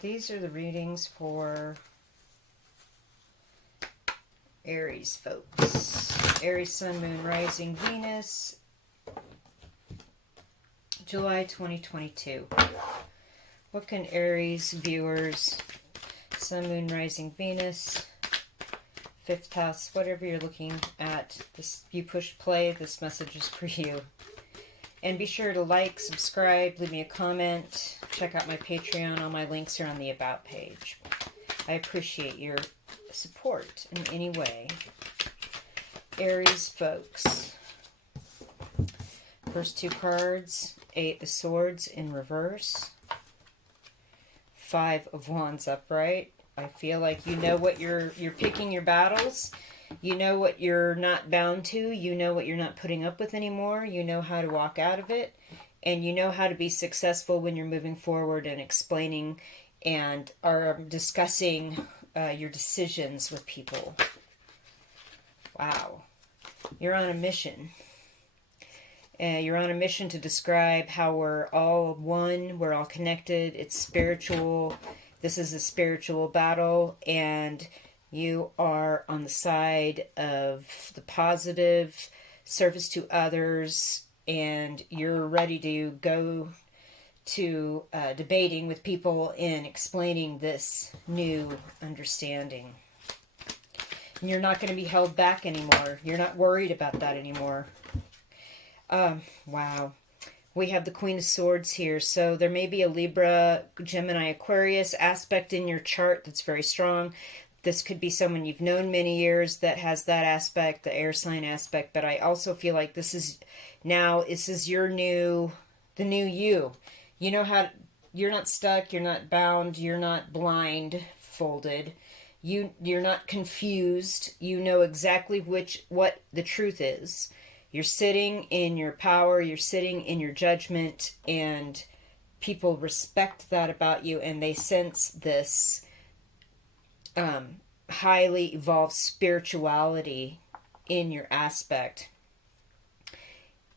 These are the readings for Aries, folks. Aries, Sun, Moon, Rising, Venus, July 2022. What can Aries viewers, Sun, Moon, Rising, Venus, 5th house, whatever you're looking at, this, you push play, this message is for you. And be sure to like, subscribe, leave me a comment, check out my Patreon. All my links are on the About page. I appreciate your support in any way. Aries, folks. First two cards, 8 of Swords in reverse, 5 of Wands upright. I feel like you know what you're picking your battles. You know what you're not bound to. You know what you're not putting up with anymore. You know how to walk out of it. And you know how to be successful when you're moving forward and explaining and are discussing your decisions with people. Wow. You're on a mission. You're on a mission to describe how we're all one. We're all connected. It's spiritual. This is a spiritual battle. And you are on the side of the positive, service to others, and you're ready to go to debating with people and explaining this new understanding. And you're not going to be held back anymore. You're not worried about that anymore. Wow. We have the Queen of Swords here, so there may be a Libra, Gemini, Aquarius aspect in your chart that's very strong. This could be someone you've known many years that has that aspect, the air sign aspect, but I also feel like this is your new, the new you. You know how, you're not stuck, you're not bound, you're not blindfolded. You're not confused. You know exactly what the truth is. You're sitting in your power, you're sitting in your judgment, and people respect that about you, and they sense this highly evolved spirituality in your aspect.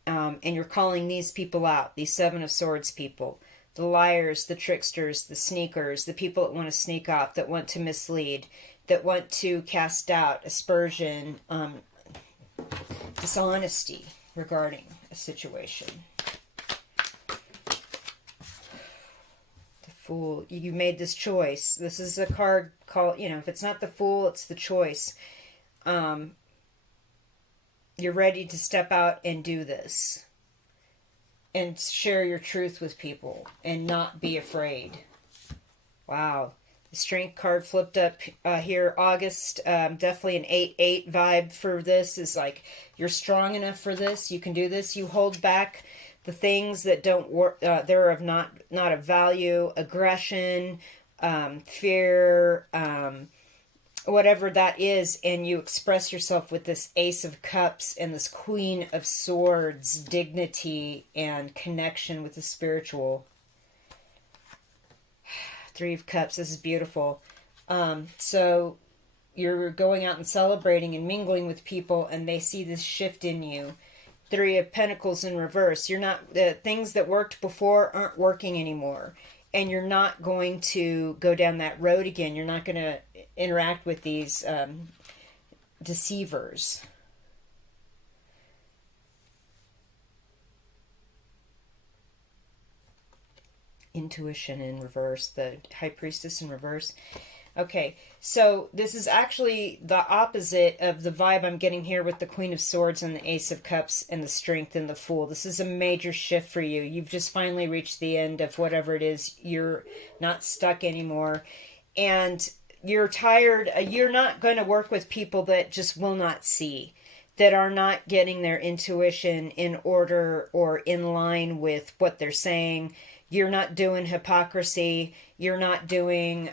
And you're calling these people out, these 7 of Swords people. The liars, the tricksters, the sneakers, the people that want to sneak off, that want to mislead, that want to cast doubt, aspersion, dishonesty regarding a situation. The Fool. You made this choice. This is a card called, if it's not the Fool, it's the choice. You're ready to step out and do this. And share your truth with people. And not be afraid. Wow. The Strength card flipped up here. August. Definitely an 8-8 vibe for this. Is like, you're strong enough for this. You can do this. You hold back the things that don't work. They're of not of value. Aggression. Fear. Whatever that is, and you express yourself with this Ace of Cups and this Queen of Swords, dignity and connection with the spiritual. 3 of Cups, this is beautiful. So you're going out and celebrating and mingling with people, and they see this shift in you. 3 of Pentacles in reverse. You're not, the things that worked before aren't working anymore. And you're not going to go down that road again. You're not going to interact with these deceivers. Intuition in reverse. The High Priestess in reverse. Okay, so this is actually the opposite of the vibe I'm getting here with the Queen of Swords and the Ace of Cups and the Strength and the Fool. This is a major shift for you. You've just finally reached the end of whatever it is. You're not stuck anymore. And you're tired. You're not going to work with people that just will not see, that are not getting their intuition in order or in line with what they're saying. You're not doing hypocrisy. You're not doing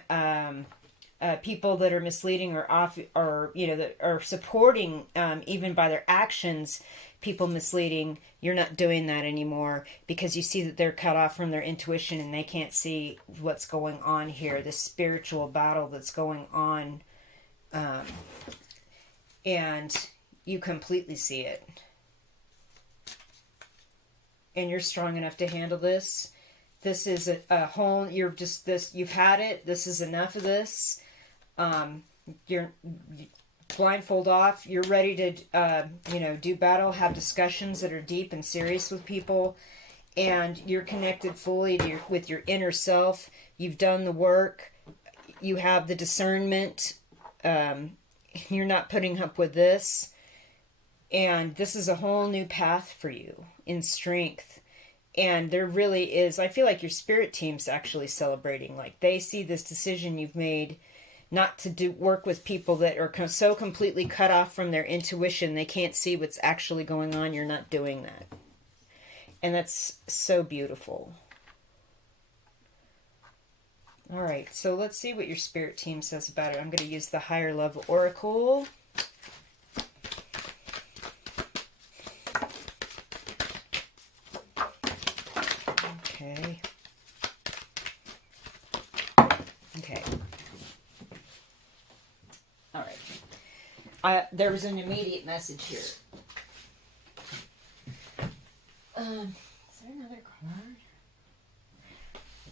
people that are misleading or off, or that are supporting even by their actions people misleading. You're not doing that anymore, because you see that they're cut off from their intuition and they can't see what's going on here, this spiritual battle that's going on, and you completely see it. And you're strong enough to handle this. This is a whole, you're just this, you've had it. This is enough of this. You're blindfold off. You're ready to, do battle, have discussions that are deep and serious with people. And you're connected fully to with your inner self. You've done the work. You have the discernment. You're not putting up with this. And this is a whole new path for you in strength. And there really is, I feel like your spirit team's actually celebrating. Like they see this decision you've made not to do work with people that are so completely cut off from their intuition they can't see what's actually going on. You're not doing that. And that's so beautiful. All right, so let's see what your spirit team says about it. I'm going to use the higher love oracle. Okay. Okay. All right. There was an immediate message here. Is there another card?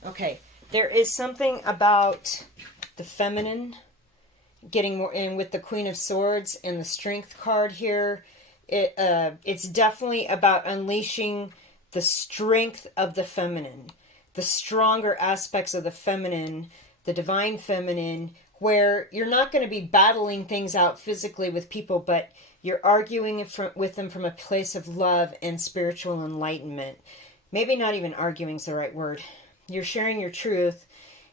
Okay. There is something about the feminine getting more in with the Queen of Swords and the Strength card here. It's definitely about unleashing the strength of the feminine, the stronger aspects of the feminine, the divine feminine, where you're not going to be battling things out physically with people, but you're arguing with them from a place of love and spiritual enlightenment. Maybe not even arguing is the right word. You're sharing your truth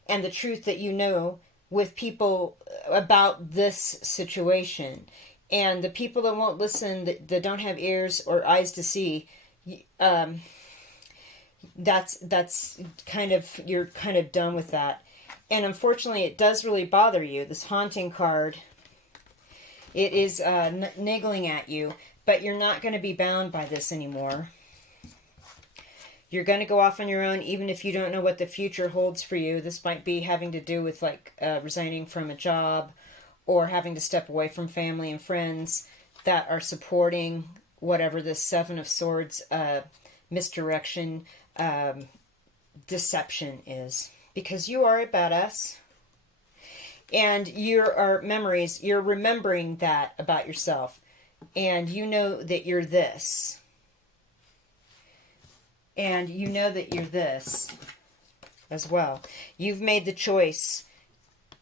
and the truth that you know with people about this situation. And the people that won't listen, that don't have ears or eyes to see, that's kind of, you're kind of done with that. And unfortunately, it does really bother you. This haunting card, it is niggling at you, but you're not going to be bound by this anymore. You're going to go off on your own, even if you don't know what the future holds for you. This might be having to do with like resigning from a job or having to step away from family and friends that are supporting whatever this Seven of Swords misdirection, deception is. Because you are a badass. And your memories, you're remembering that about yourself. And you know that you're this. And you know that you're this as well. You've made the choice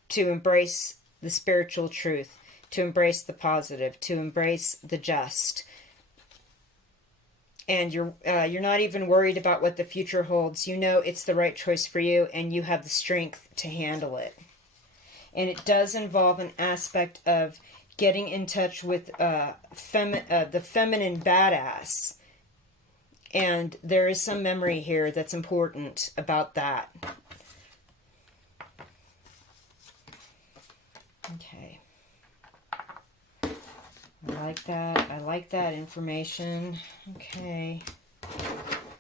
to embrace the spiritual truth, to embrace the positive, to embrace the just. And you're not even worried about what the future holds. You know it's the right choice for you, and you have the strength to handle it. And it does involve an aspect of getting in touch with the feminine badass. And there is some memory here that's important about that. Okay. I like that. I like that information. Okay.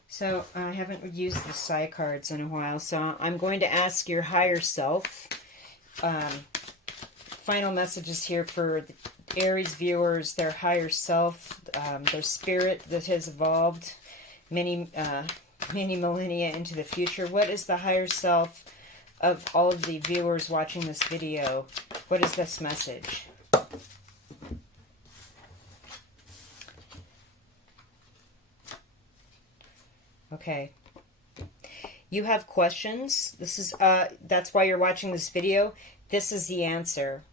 So I haven't used the Psi cards in a while, so I'm going to ask your higher self. Final messages here for the Aries viewers, their higher self, their spirit that has evolved many millennia into the future. What is the higher self of all of the viewers watching this video? What is this message? Okay. You have questions. This is that's why you're watching this video. This is the answer.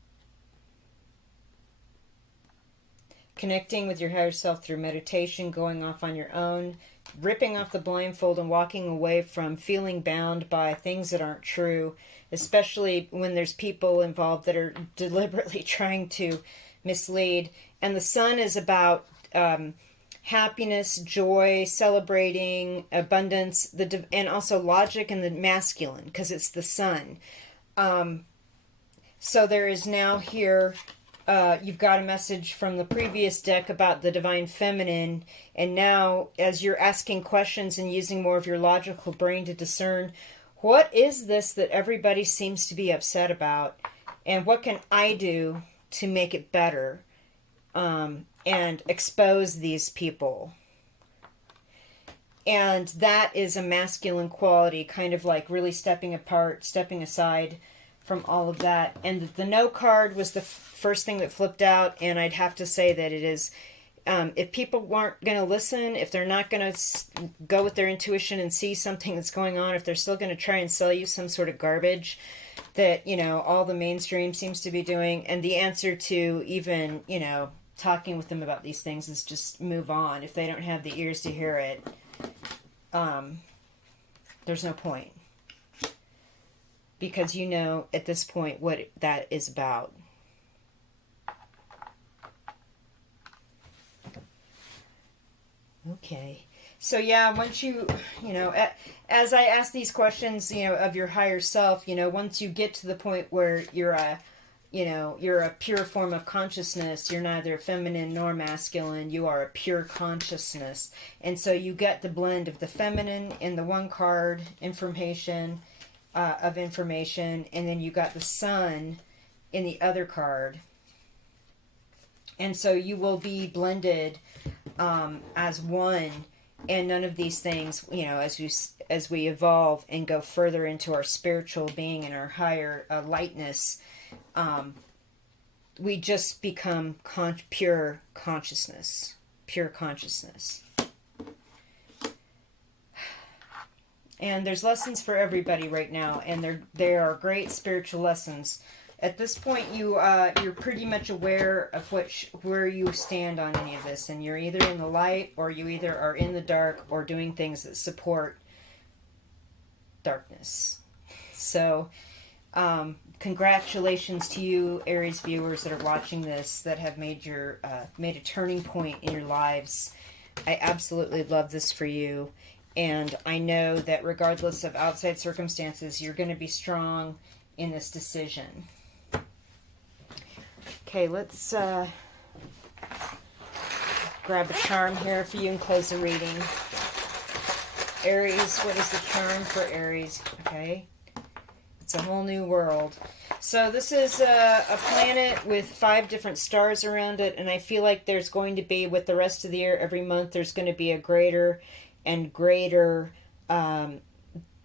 Connecting with your higher self through meditation, going off on your own, ripping off the blindfold and walking away from feeling bound by things that aren't true, especially when there's people involved that are deliberately trying to mislead. And the sun is about happiness, joy, celebrating, abundance, and also logic and the masculine, because it's the sun. So there is now here, you've got a message from the previous deck about the divine feminine, and now as you're asking questions and using more of your logical brain to discern, what is this that everybody seems to be upset about, and what can I do to make it better, and expose these people? And that is a masculine quality, kind of like really stepping apart, stepping aside from all of that. And the no card was the first thing that flipped out, and I'd have to say that it is, if people aren't going to listen, if they're not going to go with their intuition and see something that's going on, if they're still going to try and sell you some sort of garbage that, you know, all the mainstream seems to be doing, and the answer to even, you know, talking with them about these things is just move on. If they don't have the ears to hear it, there's no point. Because you know at this point what that is about. Okay. So yeah, once you know, as I ask these questions, you know, of your higher self, you know, once you get to the point where you're a, you know, you're a pure form of consciousness, you're neither feminine nor masculine, you are a pure consciousness. And so you get the blend of the feminine in the one card, information, of information, and then you got the sun in the other card. And so you will be blended as one, and none of these things, you know, as we evolve and go further into our spiritual being and our higher lightness, we just become pure consciousness. Pure consciousness. And there's lessons for everybody right now, and they are great spiritual lessons. At this point, you're pretty much aware of where you stand on any of this, and you're either in the light, or you either are in the dark, or doing things that support darkness. So, congratulations to you, Aries viewers that are watching this, that have made a turning point in your lives. I absolutely love this for you. And I know that regardless of outside circumstances, you're going to be strong in this decision. Okay, let's grab a charm here for you and close the reading. Aries, what is the charm for Aries? Okay, it's a whole new world. So this is a planet with 5 different stars around it, and I feel like there's going to be, with the rest of the year, every month, there's going to be a greater and greater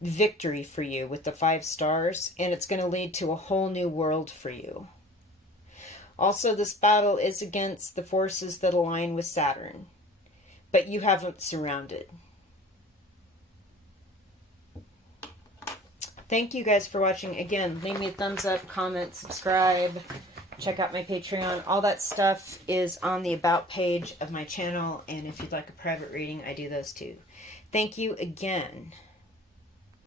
victory for you with the 5 stars, and it's going to lead to a whole new world for you. Also, this battle is against the forces that align with Saturn, but you haven't surrounded. Thank you guys for watching. Again, leave me a thumbs up, comment, subscribe, check out my Patreon. All that stuff is on the About page of my channel, and if you'd like a private reading, I do those too. Thank you again.